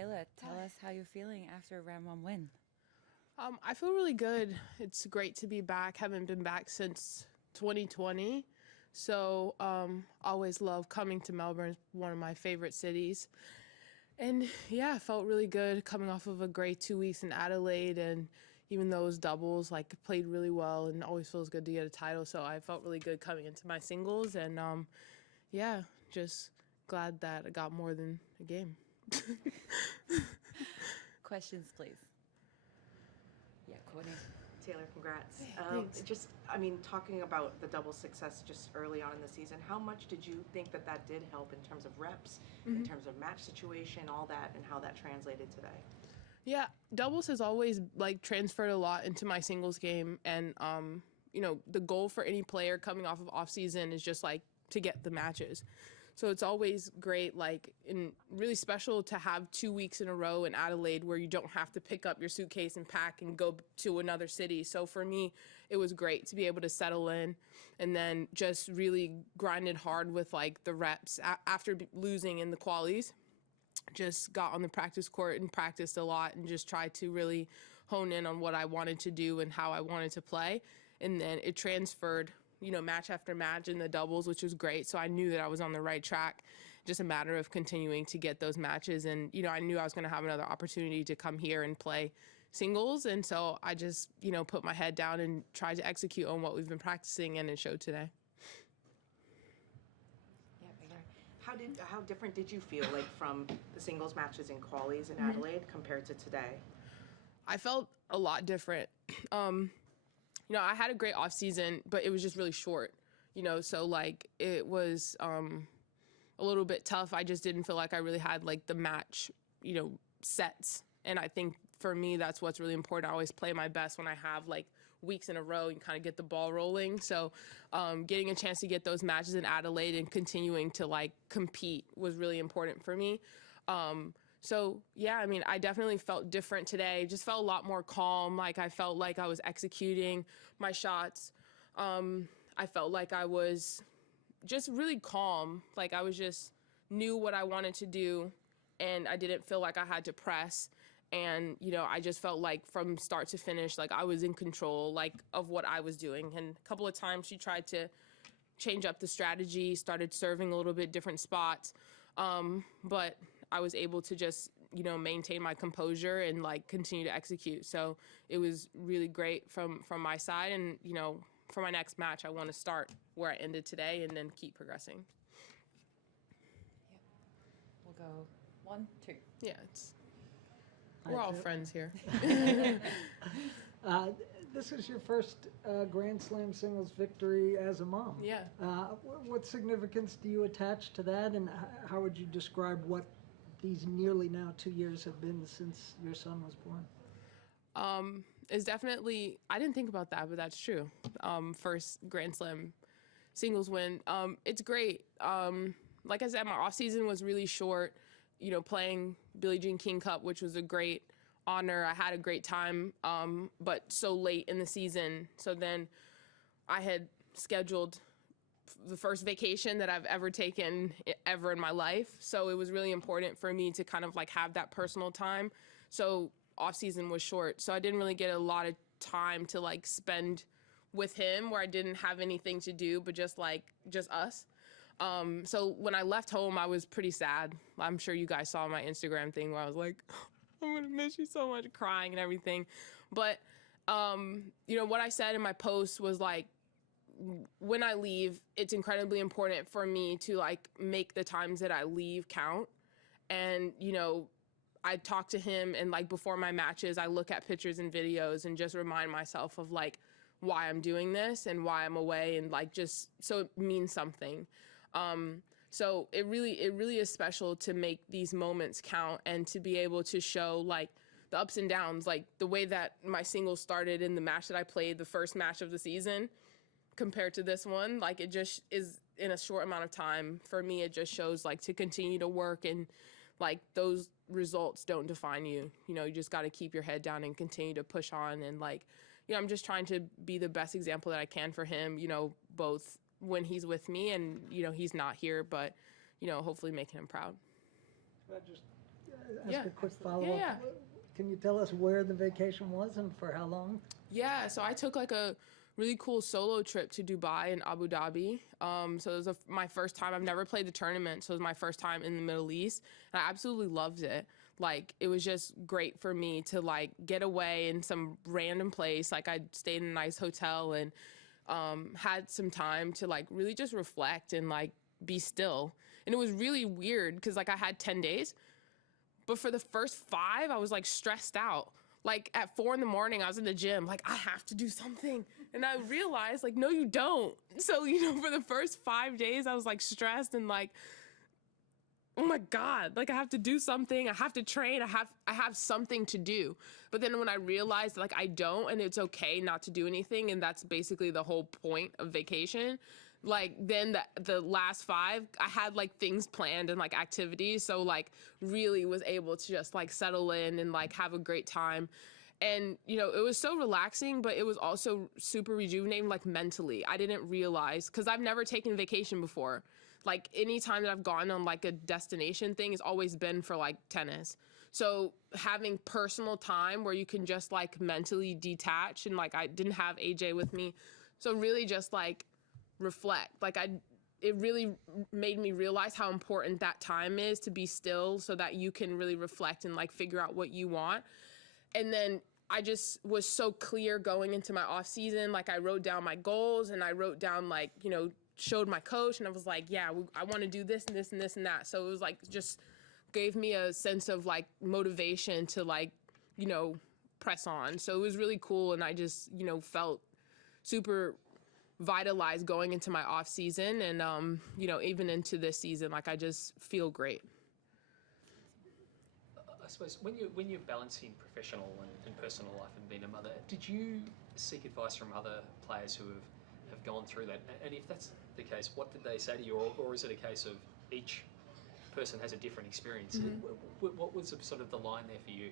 Taylor, tell us how you're feeling after a round one win. I feel really good. It's great to be back. Haven't been back since 2020. So always love coming to Melbourne. It's one of my favorite cities. And yeah, felt really good coming off of a great 2 weeks in Adelaide. And even though it was doubles, like played really well and always feels good to get a title. So I felt really good coming into my singles. And yeah, just glad that I got more than a game. Questions, please. Yeah, Courtney. Taylor, congrats. Thanks. Talking about the double success just early on in the season, how much did you think that did help in terms of reps, in terms of match situation, all that, and how that translated today? Yeah, doubles has always transferred a lot into my singles game, and the goal for any player coming off of off season is just to get the matches. So it's always great, and really special to have 2 weeks in a row in Adelaide where you don't have to pick up your suitcase and pack and go to another city. So for me, it was great to be able to settle in and then just really grinded hard with the reps after losing in the qualies. Just got on the practice court and practiced a lot and just tried to really hone in on what I wanted to do and how I wanted to play. And then it transferred match after match in the doubles, which was great. So I knew that I was on the right track. Just a matter of continuing to get those matches. And, I knew I was going to have another opportunity to come here and play singles. And so I just, put my head down and tried to execute on what we've been practicing, and it showed today. Yeah, how different did you feel from the singles matches in qualies in Adelaide compared to today? I felt a lot different. I had a great off season, but it was just really short, so it was a little bit tough. I just didn't feel like I really had the match, sets. And I think for me, that's what's really important. I always play my best when I have weeks in a row and kind of get the ball rolling. So getting a chance to get those matches in Adelaide and continuing to compete was really important for me. So, yeah, I definitely felt different today. Just felt a lot more calm. I felt like I was executing my shots. I felt like I was just really calm. I was just knew what I wanted to do, and I didn't feel like I had to press. And, I just felt like from start to finish, I was in control, of what I was doing. And a couple of times she tried to change up the strategy, started serving a little bit different spots. But I was able to just, maintain my composure and continue to execute. So it was really great from my side. And, for my next match, I want to start where I ended today and then keep progressing. Yep. We'll go 1, 2. Yeah, we're all friends here. This is your first Grand Slam singles victory as a mom. Yeah. What significance do you attach to that, and how would you describe what these nearly now 2 years have been since your son was born? It's definitely, I didn't think about that, but that's true. First Grand Slam singles win. It's great. Like I said, my off season was really short, playing Billie Jean King Cup, which was a great honor. I had a great time, but so late in the season. So then I had scheduled the first vacation that I've ever taken ever in my life. So it was really important for me to kind of have that personal time. So off season was short. So I didn't really get a lot of time to spend with him where I didn't have anything to do, but just us. So when I left home, I was pretty sad. I'm sure you guys saw my Instagram thing where I was like, I'm going to miss you so much, crying and everything. But, what I said in my post was when I leave, it's incredibly important for me to make the times that I leave count. And, I talk to him and before my matches, I look at pictures and videos and just remind myself of why I'm doing this and why I'm away and just so it means something. So it really is special to make these moments count and to be able to show the ups and downs, the way that my singles started in the match that I played, the first match of the season compared to this one. It just is in a short amount of time. For me, it just shows to continue to work and those results don't define you. You just got to keep your head down and continue to push on. And I'm just trying to be the best example that I can for him, both when he's with me and, he's not here, but, hopefully making him proud. Just ask Yeah. a quick follow-up? Yeah. Can you tell us where the vacation was and for how long? Yeah, so I took like a really cool solo trip to Dubai and Abu Dhabi. So it was my first time. I've never played the tournament, so it was my first time in the Middle East, and I absolutely loved it. Like, it was just great for me to like get away in some random place. Like, I stayed in a nice hotel and had some time to like really just reflect and like be still. And it was really weird because like I had 10 days, but for the first 5, I was like stressed out. Like at 4 in the morning, I was in the gym, like, I have to do something. And I realized, like, no, you don't. So, for the first 5 days, I was like stressed and like, oh my God, like I have to do something. I have to train. I have something to do. But then when I realized like I don't, and it's okay not to do anything, and that's basically the whole point of vacation, like then the last 5, I had like things planned and like activities. So like really was able to just like settle in and like have a great time. And, it was so relaxing, but it was also super rejuvenating, like mentally. I didn't realize, because I've never taken vacation before. Like any time that I've gone on like a destination thing has always been for like tennis. So having personal time where you can just like mentally detach, and like I didn't have AJ with me. So really just like reflect. Like it really made me realize how important that time is to be still so that you can really reflect and like figure out what you want. And then I just was so clear going into my off season. Like I wrote down my goals and I wrote down like, showed my coach, and I was like, yeah, I want to do this and this and this and that. So it was like, just gave me a sense of like motivation to like, press on. So it was really cool. And I just, felt super vitalized going into my off season, and, even into this season, like I just feel great. I suppose when you're balancing professional and personal life and being a mother, did you seek advice from other players who have gone through that? And if that's the case, what did they say to you, or is it a case of each person has a different experience? Mm-hmm. What was sort of the line there for you?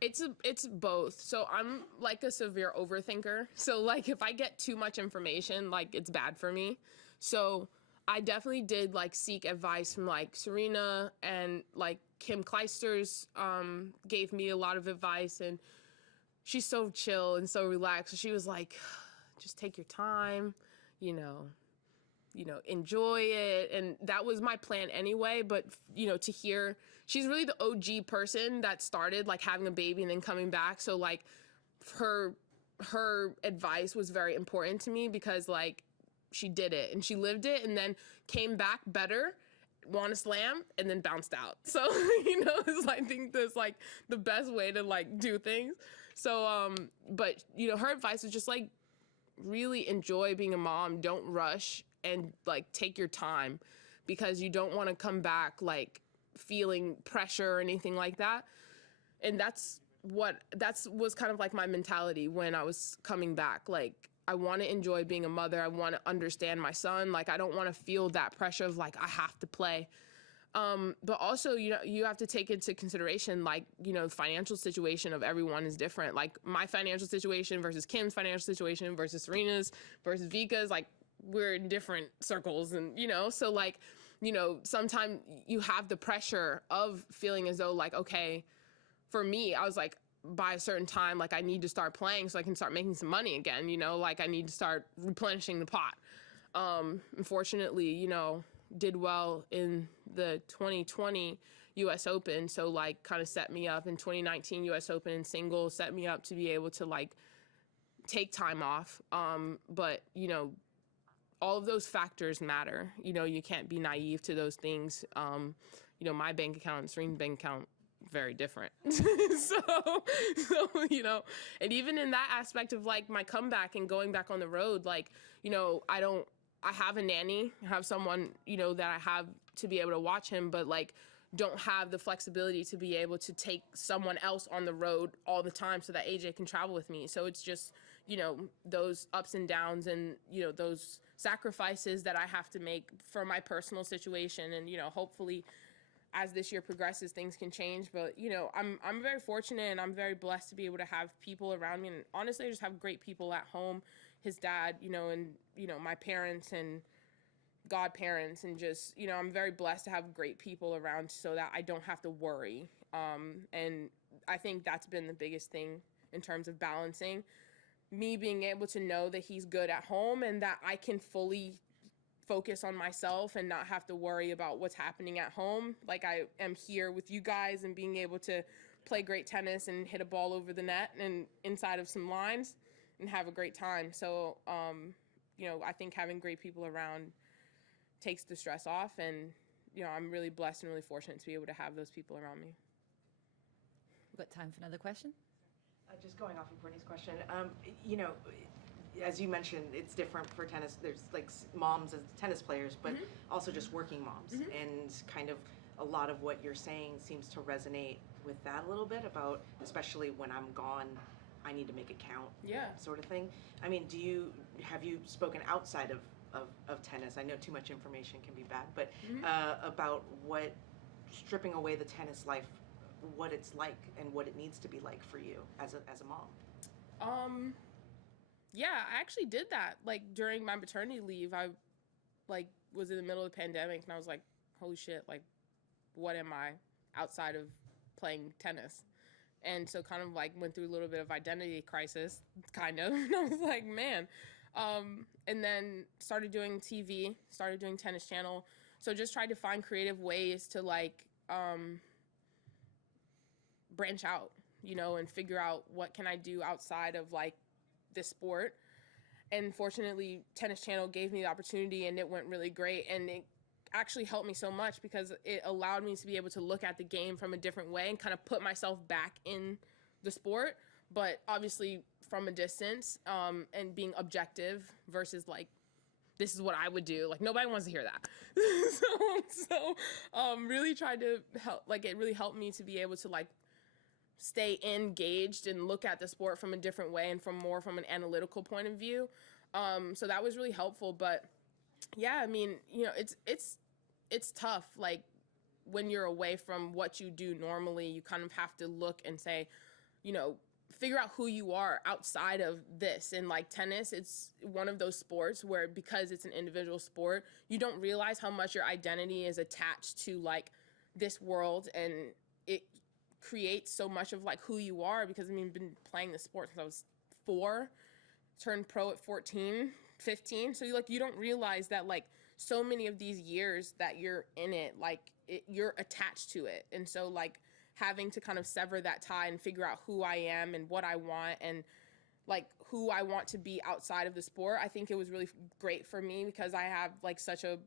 It's both. So I'm like a severe overthinker. So like if I get too much information, like it's bad for me. So I definitely did like seek advice from like Serena, and like Kim Clijsters gave me a lot of advice, and she's so chill and so relaxed. So she was like, just take your time, enjoy it. And that was my plan anyway. But, to hear, she's really the OG person that started like having a baby and then coming back. So like her advice was very important to me, because like she did it and she lived it and then came back better, won a slam, and then bounced out. So, I think that's like the best way to like do things. So, but, her advice was just like, really enjoy being a mom. Don't rush, and like take your time, because you don't want to come back like feeling pressure or anything like that. And that's was kind of like my mentality when I was coming back. Like, I want to enjoy being a mother. I want to understand my son. Like, I don't want to feel that pressure of like, I have to play. But also, you have to take into consideration, like, financial situation of everyone is different. Like my financial situation versus Kim's financial situation versus Serena's versus Vika's, like we're in different circles, and, so like, sometimes you have the pressure of feeling as though like, okay, for me, I was like, by a certain time, like I need to start playing so I can start making some money again, like I need to start replenishing the pot. Unfortunately, did well in the 2020 US Open. So like kind of set me up in 2019 US Open in singles, set me up to be able to like take time off. But, all of those factors matter. You can't be naive to those things. My bank account and Serena's bank account, very different. so, and even in that aspect of like my comeback and going back on the road, like, I have a nanny, I have someone, that I have to be able to watch him, but like don't have the flexibility to be able to take someone else on the road all the time so that AJ can travel with me. So it's just, those ups and downs and, those sacrifices that I have to make for my personal situation. And, hopefully as this year progresses, things can change. But, I'm very fortunate and I'm very blessed to be able to have people around me. And honestly, I just have great people at home, his dad, and, my parents and godparents, and just, I'm very blessed to have great people around so that I don't have to worry. And I think that's been the biggest thing in terms of balancing me being able to know that he's good at home and that I can fully focus on myself and not have to worry about what's happening at home. Like I am here with you guys and being able to play great tennis and hit a ball over the net and inside of some lines and have a great time. So, you know, I think having great people around takes the stress off, and, you know, I'm really blessed and really fortunate to be able to have those people around me. We've got time for another question. Just going off of Courtney's question, you know, as you mentioned, it's different for tennis. There's like moms as tennis players, but also just working moms. And kind of a lot of what you're saying seems to resonate with that a little bit about, especially when I'm gone, I need to make it count. Yeah. Sort of thing. I mean, have you spoken outside of tennis? I know too much information can be bad, but about what stripping away the tennis life, what it's like and what it needs to be like for you as a mom. Yeah, I actually did that. Like during my maternity leave, I like was in the middle of the pandemic and I was like, holy shit, like what am I outside of playing tennis? And so kind of like went through a little bit of identity crisis, kind of. And I was like, man. And then started doing TV, started doing Tennis Channel. So just tried to find creative ways to like branch out, you know, and figure out what can I do outside of like this sport. And fortunately, Tennis Channel gave me the opportunity and it went really great. And it actually helped me so much because it allowed me to be able to look at the game from a different way and kind of put myself back in the sport, but obviously from a distance, and being objective versus like, this is what I would do. Like nobody wants to hear that. so really tried to help, like it really helped me to be able to like stay engaged and look at the sport from a different way and from an analytical point of view. So that was really helpful. But yeah, I mean, you know, it's tough. Like when you're away from what you do normally, you kind of have to look and say, you know, figure out who you are outside of this. And like tennis, it's one of those sports where because it's an individual sport, you don't realize how much your identity is attached to like this world, and it creates so much of like who you are. Because I mean, I've been playing the sport since I was 4, turned pro at 14, 15. So you don't realize that like so many of these years that you're in it, like you're attached to it. And so like having to kind of sever that tie and figure out who I am and what I want and like who I want to be outside of the sport, I think it was really great for me because I have like such a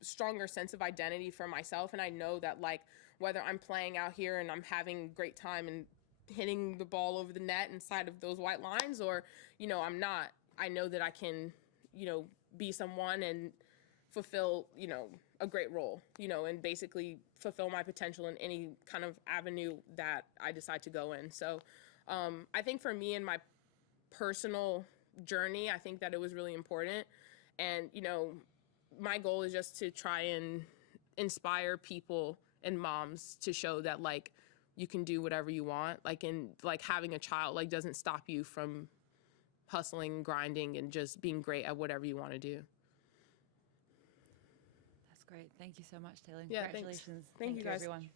stronger sense of identity for myself. And I know that like whether I'm playing out here and I'm having a great time and hitting the ball over the net inside of those white lines, or, you know, I'm not, I know that I can, you know, be someone and fulfill, you know, a great role, you know, and basically fulfill my potential in any kind of avenue that I decide to go in. So I think for me in my personal journey, I think that it was really important. And, you know, my goal is just to try and inspire people and moms to show that like you can do whatever you want, like in like having a child like doesn't stop you from hustling, grinding, and just being great at whatever you want to do. That's great. Thank you so much, Taylor. Yeah, Congratulations. thanks. Thank you guys. everyone.